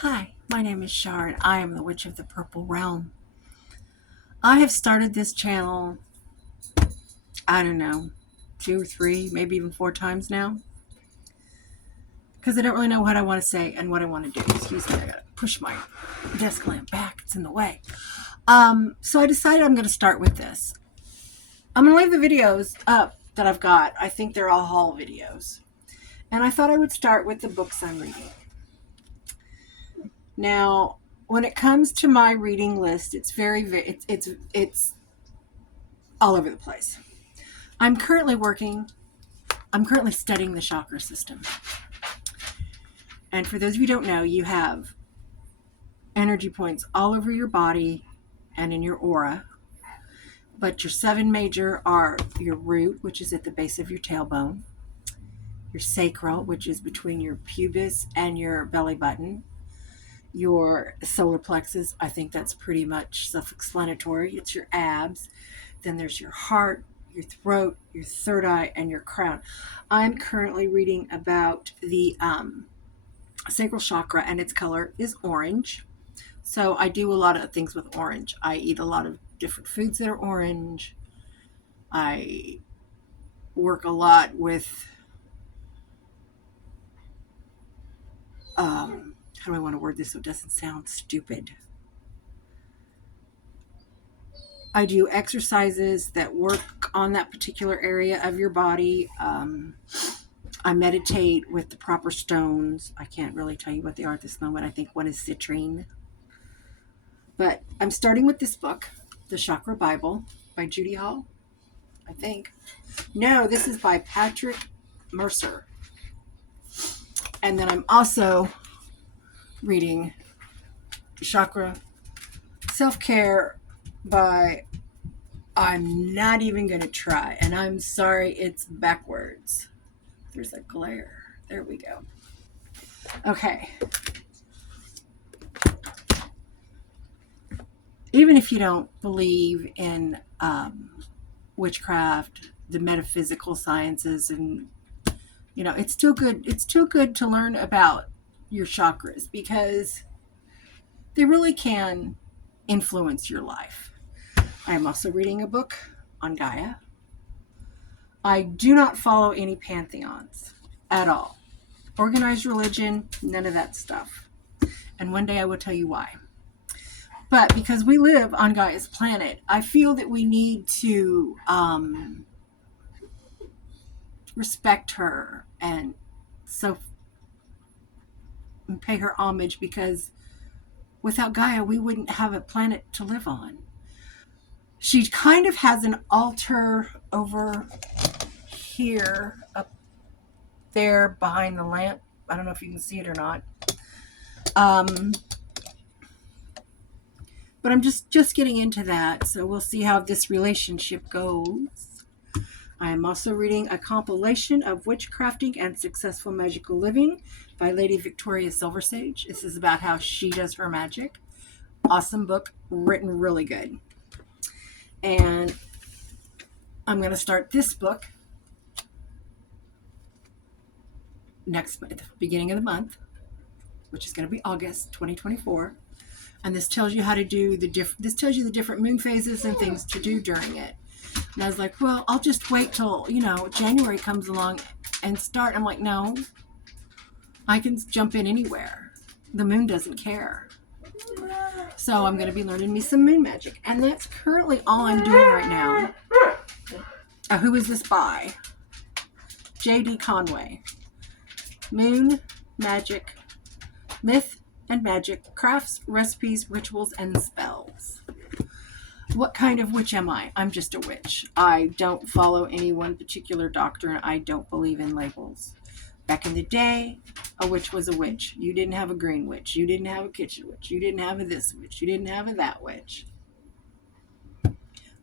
Hi, my name is Shar, and I am the Witch of the Purple Realm. I have started this channel, I don't know, 2 or 3, maybe even 4 times now, because I don't really know what I want to say and what I want to do. Excuse me, I gotta push my desk lamp back, it's in the way. So I decided I'm going to start with this. I'm going to leave the videos up that I've got. I think they're all haul videos. And I thought I would start with the books I'm reading. Now, when it comes to my reading list, it's it's all over the place. I'm currently studying the chakra system. And for those of you who don't know, you have energy points all over your body and in your aura. But your 7 major are your root, which is at the base of your tailbone, your sacral, which is between your pubis and your belly button, your solar plexus, I think that's pretty much self-explanatory. It's your abs. Then there's your heart, your throat, your third eye, and your crown. I'm currently reading about the sacral chakra, and its color is orange. So I do a lot of things with orange. I eat a lot of different foods that are orange. I work a lot with, how do I want to word this so it doesn't sound stupid? I do exercises that work on that particular area of your body. I meditate with the proper stones. I can't really tell you what they are at this moment. I think one is citrine. But I'm starting with this book, The Chakra Bible by Judy Hall, I think. No, this is by Patrick Mercier. And then I'm also reading Chakra Self-Care by, I'm not even going to try. And I'm sorry, it's backwards. There's a glare. There we go. Okay. Even if you don't believe in witchcraft, the metaphysical sciences, and it's still good. It's still good to learn about your chakras because they really can influence your life. I am also reading a book on Gaia. I do not follow any pantheons at all. Organized religion, none of that stuff. And one day I will tell you why. But because we live on Gaia's planet, I feel that we need to respect her and pay her homage, because without Gaia, we wouldn't have a planet to live on. She kind of has an altar over here, up there behind the lamp. I don't know if you can see it or not. But I'm just getting into that, so we'll see how this relationship goes. I am also reading a compilation of Witchcrafting and Successful Magical Living by Lady Victoria Silversage. This is about how she does her magic. Awesome book, written really good. And I'm going to start this book at the beginning of the month, which is going to be August 2024. And this tells you how to do the different moon phases and things to do during it. And I was like, well, I'll just wait till, January comes along and start. I'm like, no, I can jump in anywhere. The moon doesn't care. So I'm going to be learning me some moon magic. And that's currently all I'm doing right now. Who is this by? J.D. Conway. Moon Magic, Myth and Magic, Crafts, Recipes, Rituals, and Spells. What kind of witch am I? I'm just a witch. I don't follow any one particular doctrine. I don't believe in labels. Back in the day, a witch was a witch. You didn't have a green witch. You didn't have a kitchen witch. You didn't have a this witch. You didn't have a that witch.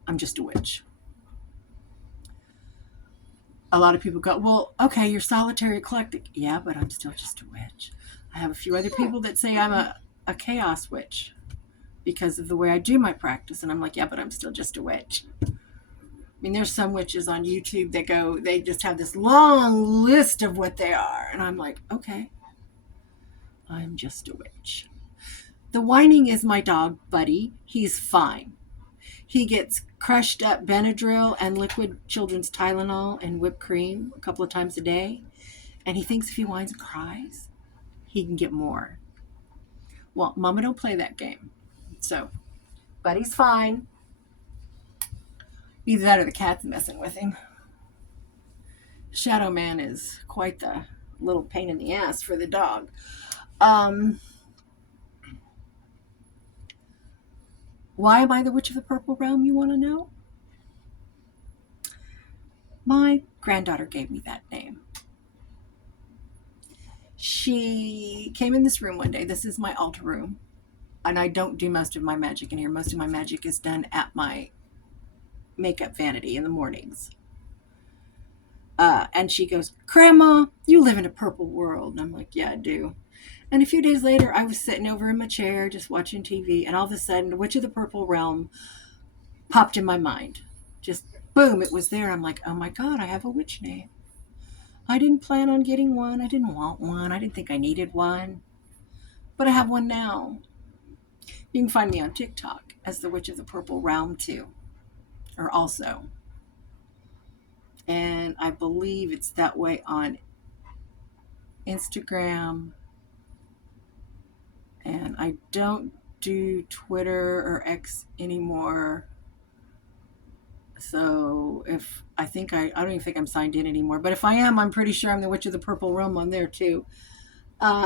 I'm just a witch. A lot of people go, well, okay, you're solitary eclectic. Yeah, but I'm still just a witch. I have a few other people that say I'm a chaos witch because of the way I do my practice. And I'm like, yeah, but I'm still just a witch. I mean, there's some witches on YouTube that they just have this long list of what they are. And I'm like, okay. I'm just a witch. The whining is my dog, Buddy. He's fine. He gets crushed up Benadryl and liquid children's Tylenol and whipped cream a couple of times a day. And he thinks if he whines and cries, he can get more. Well, Mama don't play that game. So, Buddy's fine. Either that or the cat's messing with him. Shadow Man is quite the little pain in the ass for the dog. Why am I the Witch of the Purple Realm, you want to know? My granddaughter gave me that name. She came in this room one day. This is my altar room. And I don't do most of my magic in here. Most of my magic is done at my makeup vanity in the mornings. And she goes, Grandma, you live in a purple world. And I'm like, yeah, I do. And a few days later, I was sitting over in my chair just watching TV. And all of a sudden, the Witch of the Purple Realm popped in my mind. Just boom, it was there. I'm like, oh my God, I have a witch name. I didn't plan on getting one. I didn't want one. I didn't think I needed one. But I have one now. You can find me on TikTok as the Witch of the Purple Realm too. Or also. And I believe it's that way on Instagram. And I don't do Twitter or X anymore. So if I don't even think I'm signed in anymore. But if I am, I'm pretty sure I'm the Witch of the Purple Realm on there too. I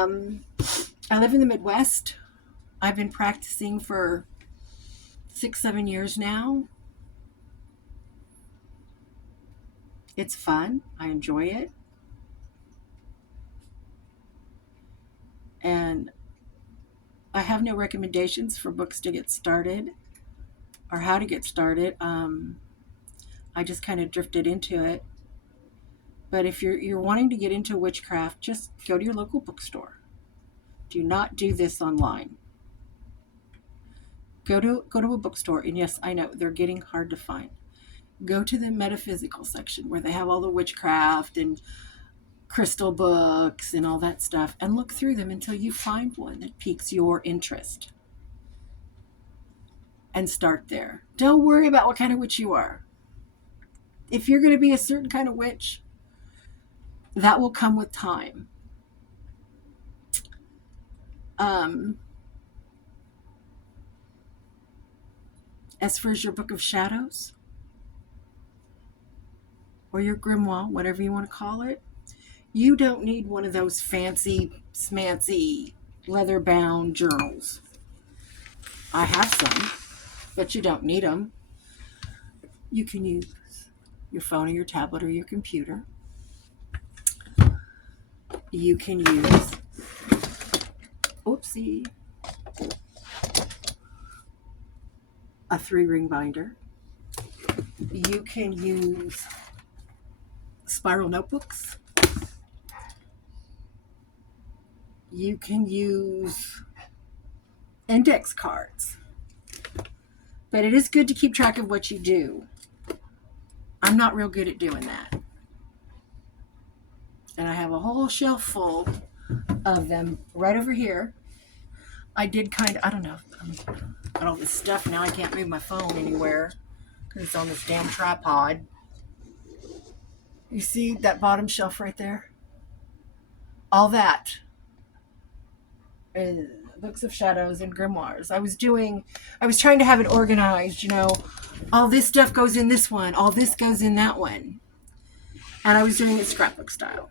live in the Midwest. I've been practicing for 6-7 years now. It's fun. I enjoy it. And I have no recommendations for books to get started or how to get started. I just kind of drifted into it. But if you're wanting to get into witchcraft, just go to your local bookstore. Do not do this online. Go to a bookstore, and yes, I know they're getting hard to find. Go to the metaphysical section where they have all the witchcraft and crystal books and all that stuff, and look through them until you find one that piques your interest. And start there. Don't worry about what kind of witch you are. If you're going to be a certain kind of witch, that will come with time. As far as your Book of Shadows, or your grimoire, whatever you want to call it, you don't need one of those fancy, smancy, leather-bound journals. I have some, but you don't need them. You can use your phone or your tablet or your computer. You can use, a 3-ring binder. You can use spiral notebooks. You can use index cards. But it is good to keep track of what you do. I'm not real good at doing that. And I have a whole shelf full of them right over here. I don't know. I've got all this stuff now. I can't move my phone anywhere because it's on this damn tripod. You see that bottom shelf right there? All that is Books of Shadows and grimoires. I was trying to have it organized, all this stuff goes in this one, all this goes in that one. And I was doing it scrapbook style.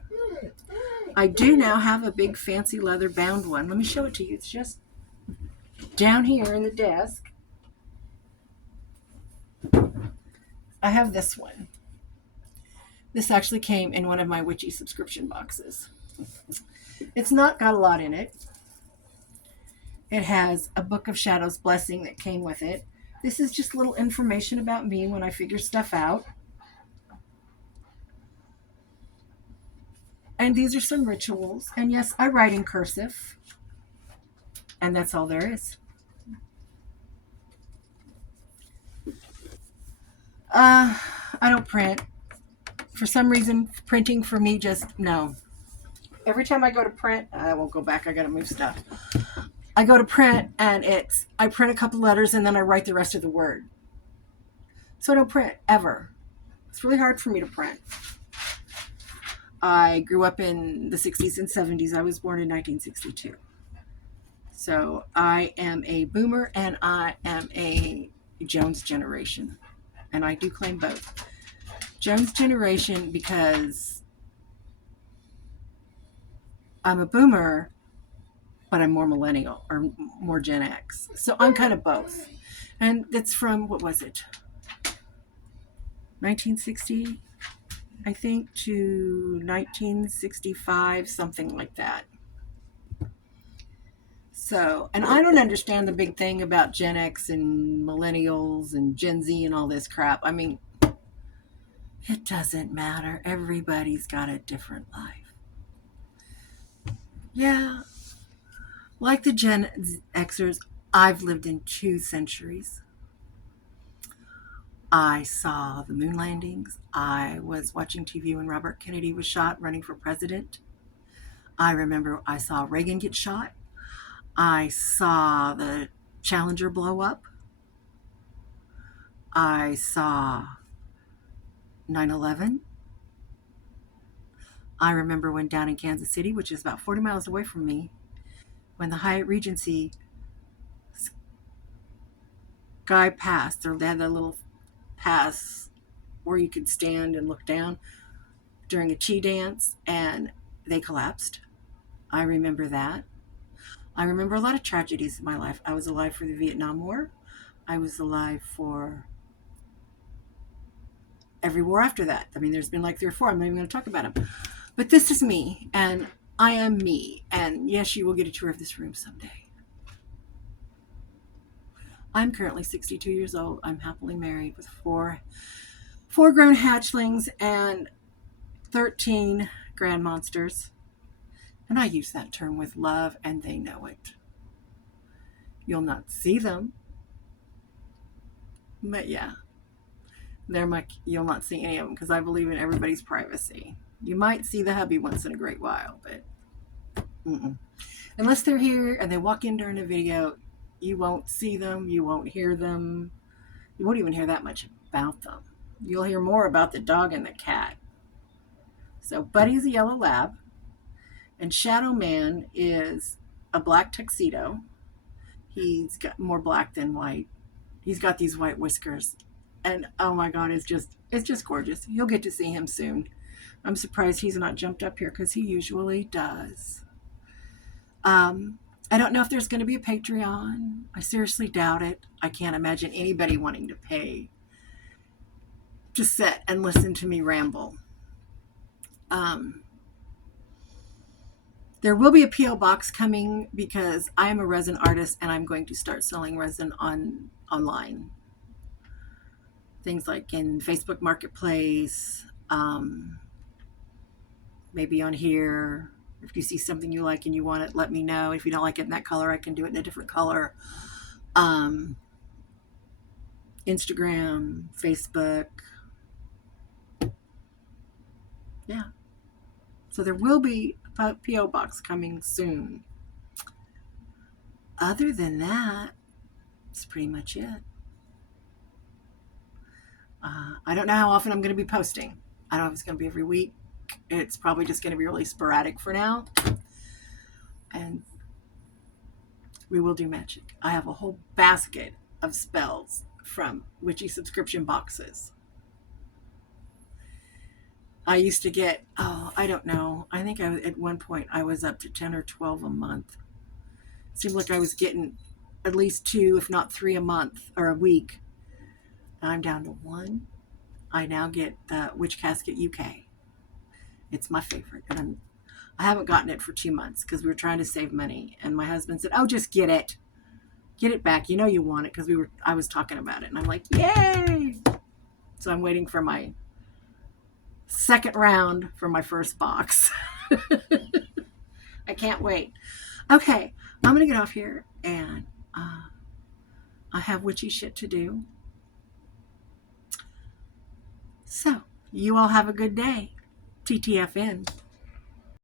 I do now have a big fancy leather bound one. Let me show it to you. It's just down here in the desk. I have this one. This actually came in one of my witchy subscription boxes. It's not got a lot in it. It has a Book of Shadows blessing that came with it. This is just little information about me when I figure stuff out. And these are some rituals. And yes, I write in cursive. And that's all there is. I don't print. For some reason, printing for me no. every time I go to print, I won't go back. I got to move stuff. I go to print and I print a couple letters and then I write the rest of the word. So I don't print ever. It's really hard for me to print. I grew up in the 60s and 70s. I was born in 1962. So I am a boomer and I am a Jones generation. And I do claim both. Jones generation because I'm a boomer, but I'm more millennial or more Gen X. So I'm kind of both. And it's from, what was it? 1960, I think, to 1965, something like that. So, and I don't understand the big thing about Gen X and millennials and Gen Z and all this crap. I mean, it doesn't matter. Everybody's got a different life. Yeah. Like the Gen Xers, I've lived in 2 centuries. I saw the moon landings. I was watching TV when Robert Kennedy was shot running for president. I remember I saw Reagan get shot. I saw the Challenger blow up. I saw 9/11. I remember when down in Kansas City, which is about 40 miles away from me, when the Hyatt Regency guy passed, or they had that little pass where you could stand and look down during a chi dance, and they collapsed. I remember that. I remember a lot of tragedies in my life. I was alive for the Vietnam War. I was alive for every war after that. I mean, there's been like 3 or 4. I'm not even going to talk about them. But this is me, and I am me. And yes, you will get a tour of this room someday. I'm currently 62 years old. I'm happily married with 4 grown hatchlings and 13 grand monsters. And I use that term with love, and they know it. You'll not see them. But yeah, you'll not see any of them because I believe in everybody's privacy. You might see the hubby once in a great while, but unless they're here and they walk in during a video, you won't see them, you won't hear them, you won't even hear that much about them. You'll hear more about the dog and the cat. So Buddy's a yellow lab, and Shadow Man is a black tuxedo. He's got more black than white. He's got these white whiskers, and oh my God, it's just gorgeous. You'll get to see him soon. I'm surprised he's not jumped up here because he usually does. I don't know if there's going to be a Patreon. I seriously doubt it. I can't imagine anybody wanting to pay to sit and listen to me ramble. There will be a P.O. box coming because I am a resin artist and I'm going to start selling resin online. Things like in Facebook Marketplace, maybe on here. If you see something you like and you want it, let me know. If you don't like it in that color, I can do it in a different color. Instagram, Facebook. Yeah. So there will be a P.O. box coming soon. Other than that, that's pretty much it. I don't know how often I'm going to be posting. I don't know if it's going to be every week. It's probably just going to be really sporadic for now. And we will do magic. I have a whole basket of spells from witchy subscription boxes. I used to get, I don't know. I think at one point I was up to 10 or 12 a month. It seemed like I was getting at least 2, if not 3 a month or a week. I'm down to 1. I now get the Witch Casket UK. It's my favorite. And I haven't gotten it for 2 months because we were trying to save money. And my husband said, oh, just get it. Get it back. You know you want it because I was talking about it. And I'm like, yay! So I'm waiting for my second round for my first box. I can't wait. Okay, I'm going to get off here and I have witchy shit to do. So, you all have a good day. TTFN.